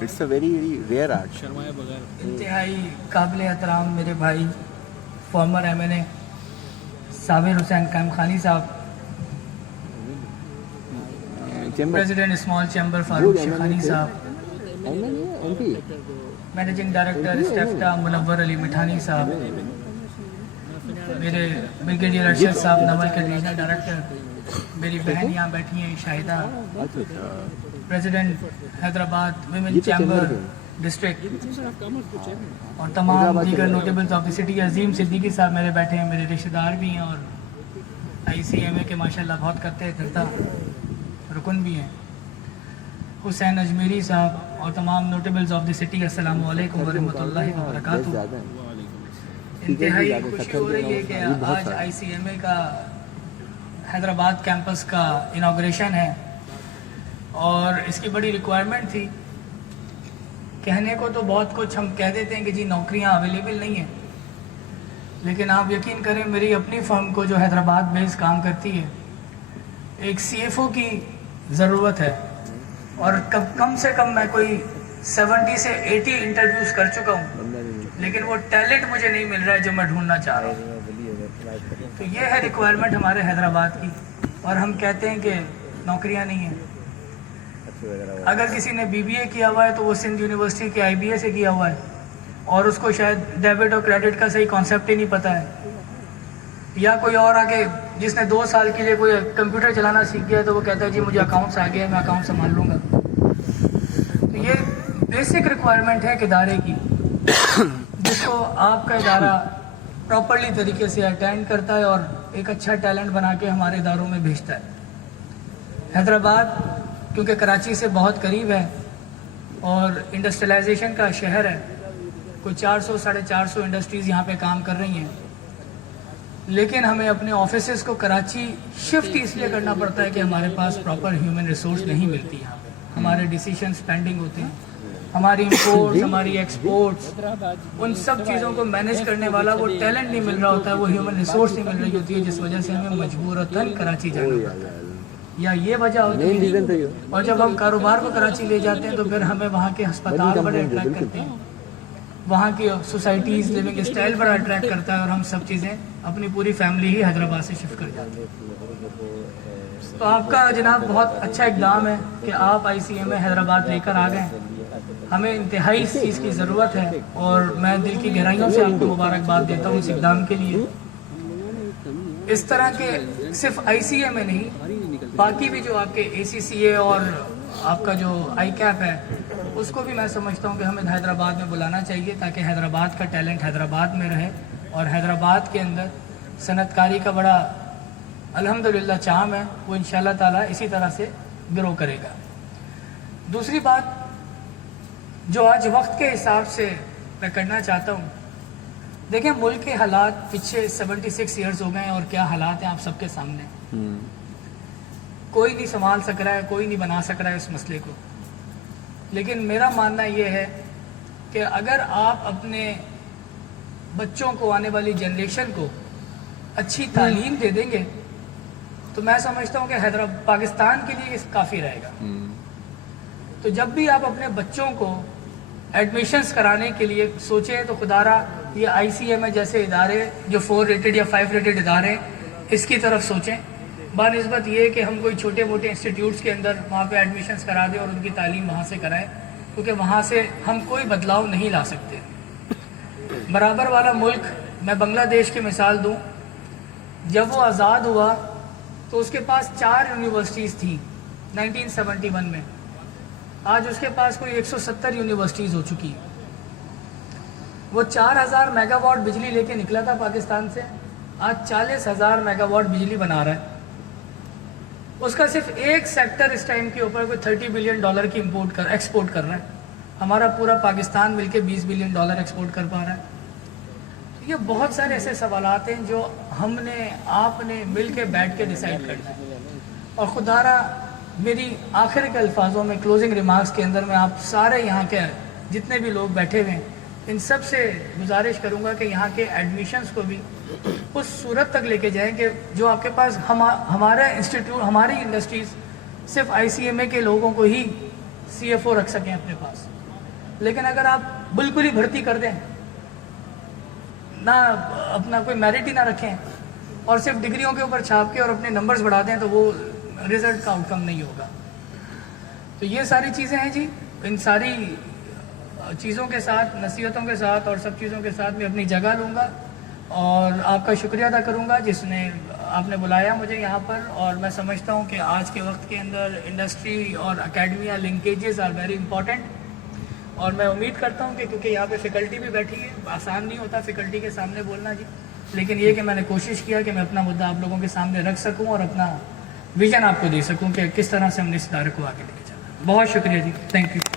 It's a very rare art. शर्माए बगैर इंतहाई काबिल एहतराम मेरे भाई फॉर्मर MNA साबिर हुसैन कामखानी साहब, Chamber. President small chamber Farooq Good, Shekhani साहब, MP. मैनेजिंग डायरेक्टर स्टेफ्टा मुनव्वर अली मिठानी साहब, मेरे ब्रिगेडियर अरशद साहब नवल के रीजनल डायरेक्टर, मेरी बहन यहाँ बैठी हैं शाहिदा, अच्छा। प्रेसिडेंट हैदराबाद विमेन ये तो चैम्बर चैम्बर है। डिस्ट्रिक्ट और तमाम दीगर नोटेबल्स ऑफ द सिटी। अजीम सिद्दीकी साहब मेरे बैठे हैं, मेरे रिश्तेदार भी हैं और ICMA के माशाल्लाह बहुत करते धरता रुकन भी हैं। हुसैन अजमेरी साहब और तमाम नोटेबल्स ऑफ द सिटी, अस्सलाम वालेकुम व रहमतुल्लाहि व बरकातुहू। ज़्यादा है। इंतहाई ज़्यादा खुशी सत्तर हो रही है कि ये बहुत आज सारा। ICMA का हैदराबाद कैंपस का इनाग्रेशन है और इसकी बड़ी रिक्वायरमेंट थी। कहने को तो बहुत कुछ हम कह देते हैं कि जी नौकरियां अवेलेबल नहीं हैं, लेकिन आप यकीन करें मेरी अपनी फर्म को जो हैदराबाद बेस काम करती है एक CFO की ज़रूरत है और कम से कम मैं कोई 70 से 80 इंटरव्यूज़ कर चुका हूँ, लेकिन वो टैलेंट मुझे नहीं मिल रहा है जो मैं ढूंढना चाह रहा हूँ। तो ये है रिक्वायरमेंट हमारे हैदराबाद की और हम कहते हैं कि नौकरियाँ नहीं हैं। अगर किसी ने BBA किया हुआ है तो वो सिंध यूनिवर्सिटी के IBA से किया हुआ है और उसको शायद डेबिट और क्रेडिट का सही कॉन्सेप्ट ही नहीं पता है, या कोई और आके जिसने 2 साल के लिए कोई कंप्यूटर चलाना सीख गया तो वो कहता है जी मुझे अकाउंट्स आ गया, मैं अकाउंट संभाल लूँगा। तो ये बेसिक रिक्वायरमेंट है एक इदारे की जिसको आपका इदारा प्रॉपरली तरीके से अटेंड करता है और एक अच्छा टैलेंट बना के हमारे इदारों में भेजता है। हैदराबाद क्योंकि कराची से बहुत करीब है और इंडस्ट्रियलाइजेशन का शहर है, कोई 400-450 इंडस्ट्रीज़ यहाँ पे काम कर रही हैं, लेकिन हमें अपने ऑफिसेज़ को कराची शिफ्ट इसलिए करना पड़ता है कि हमारे पास प्रॉपर ह्यूमन रिसोर्स नहीं मिलती यहाँ पे। हमारे डिसीजंस पेंडिंग होते हैं, हमारी इंपोर्ट्स, हमारी एक्सपोर्ट्स, उन सब चीज़ों को मैनेज करने वाला वो टैलेंट नहीं मिल रहा होता है, वो ह्यूमन रिसोर्स नहीं मिल रही होती है, जिस वजह से हमें मजबूरतन कराची जाना पड़ता है, या ये वजह होती है। और जब हम कारोबार को कराची ले जाते हैं तो फिर हमें वहाँ के अस्पताल बड़े अट्रैक्ट करते हैं, वहाँ की सोसाइटीज़ लिविंग स्टाइल बड़ा अट्रैक्ट करता है और हम सब चीज़ें अपनी पूरी फैमिली ही हैदराबाद से शिफ्ट कर जाते हैं। तो आपका जनाब बहुत अच्छा इकदाम है कि आप ICMA हैदराबाद लेकर आ गए। हमें इंतहाई इस चीज़ की ज़रूरत है और मैं दिल की गहराइयों से आपको मुबारकबाद देता हूँ इस इकदाम के लिए। इस तरह के सिर्फ ICMA नहीं, बाकी भी जो आपके ACCA और आपका जो ICAP है उसको भी मैं समझता हूँ कि हमें हैदराबाद में बुलाना चाहिए ताकि हैदराबाद का टैलेंट हैदराबाद में रहे और हैदराबाद के अंदर सनतकारी का बड़ा अल्हम्दुलिल्लाह चाम है, वो इंशाल्लाह ताला इसी तरह से ग्रो करेगा। दूसरी बात जो आज वक्त के हिसाब से मैं करना चाहता हूँ, देखें मुल्क के हालात पिछले 76 ईयर्स हो गए हैं और क्या हालात हैं आप सबके सामने। कोई नहीं संभाल सक रहा है, कोई नहीं बना सक रहा है इस मसले को, लेकिन मेरा मानना ये है कि अगर आप अपने बच्चों को, आने वाली जनरेशन को अच्छी तालीम दे देंगे तो मैं समझता हूँ कि हैदराबाद पाकिस्तान के लिए काफ़ी रहेगा। तो जब भी आप अपने बच्चों को एडमिशन्स कराने के लिए सोचें तो खुदारा ये ICMA जैसे इदारे जो 4 रेटेड या 5 रेटेड इदारे इसकी तरफ सोचें, बानिस्बत ये कि हम कोई छोटे मोटे इंस्टीट्यूट्स के अंदर वहाँ पे एडमिशन्स करा दें और उनकी तालीम वहाँ से कराएं, क्योंकि वहाँ से हम कोई बदलाव नहीं ला सकते। बराबर वाला मुल्क, मैं बांग्लादेश की मिसाल दूँ, जब वो आज़ाद हुआ तो उसके पास 4 यूनिवर्सिटीज़ थी 1971 में, आज उसके पास कोई 170 यूनिवर्सिटीज़ हो चुकी है। वो 4000 मेगावाट बिजली लेके निकला था पाकिस्तान से, आज 40,000 मेगावाट बिजली बना रहा है। उसका सिर्फ एक सेक्टर इस टाइम के ऊपर कोई $30 बिलियन की एक्सपोर्ट कर रहा है, हमारा पूरा पाकिस्तान मिलके $20 बिलियन एक्सपोर्ट कर पा रहा है। ये बहुत सारे ऐसे सवालात हैं जो हमने आपने मिल के बैठ के डिसाइड करना है। और खुदारा मेरी आखिर के अल्फाजों में क्लोजिंग रिमार्क्स के अंदर मैं आप सारे यहाँ के जितने भी लोग बैठे हुए हैं इन सब से गुजारिश करूँगा कि यहाँ के एडमिशन्स को भी उस सूरत तक लेके जाएं कि जो आपके पास हमारा इंस्टीट्यूट, हमारी इंडस्ट्रीज़ सिर्फ ICMA के लोगों को ही CFO रख सकें अपने पास। لیکن اگر آپ بالکل ہی بھرتی کر دیں نہ اپنا کوئی میرٹ ہی نہ رکھیں اور صرف ڈگریوں کے اوپر چھاپ کے اور اپنے نمبرز بڑھا دیں تو وہ رزلٹ کا آؤٹ کم نہیں ہوگا. تو یہ ساری چیزیں ہیں جی. ان ساری چیزوں کے ساتھ نصیحتوں کے ساتھ اور سب چیزوں کے ساتھ میں اپنی جگہ لوں گا اور آپ کا شکریہ ادا کروں گا جس نے آپ نے بلایا مجھے یہاں پر. اور میں سمجھتا ہوں کہ آج کے وقت کے اندر انڈسٹری اور academia linkages are very important. اور میں امید کرتا ہوں کہ کیونکہ یہاں پہ فیکلٹی بھی بیٹھی ہے, آسان نہیں ہوتا فیکلٹی کے سامنے بولنا جی, لیکن یہ کہ میں نے کوشش کیا کہ میں اپنا مدعا آپ لوگوں کے سامنے رکھ سکوں اور اپنا ویژن آپ کو دے سکوں کہ کس طرح سے ہم نے اس ادارے کو آگے لے کے چلا. بہت شکریہ جی, تھینک یو.